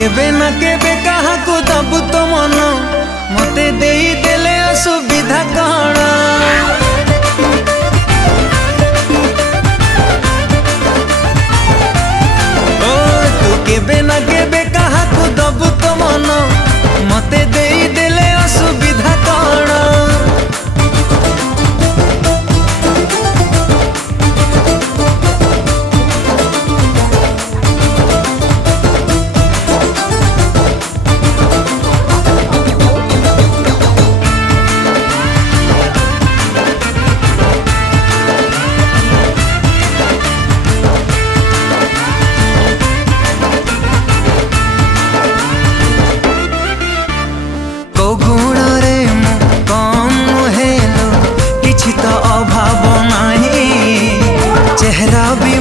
केबे ना केबे कहा को दबु तो मन मते देई देले असुविधा कण ओ तू केबे ना केबे कहा को दबु तो मन मते देई देले असुविधा कण तो अभाव नहीं चेहरा भी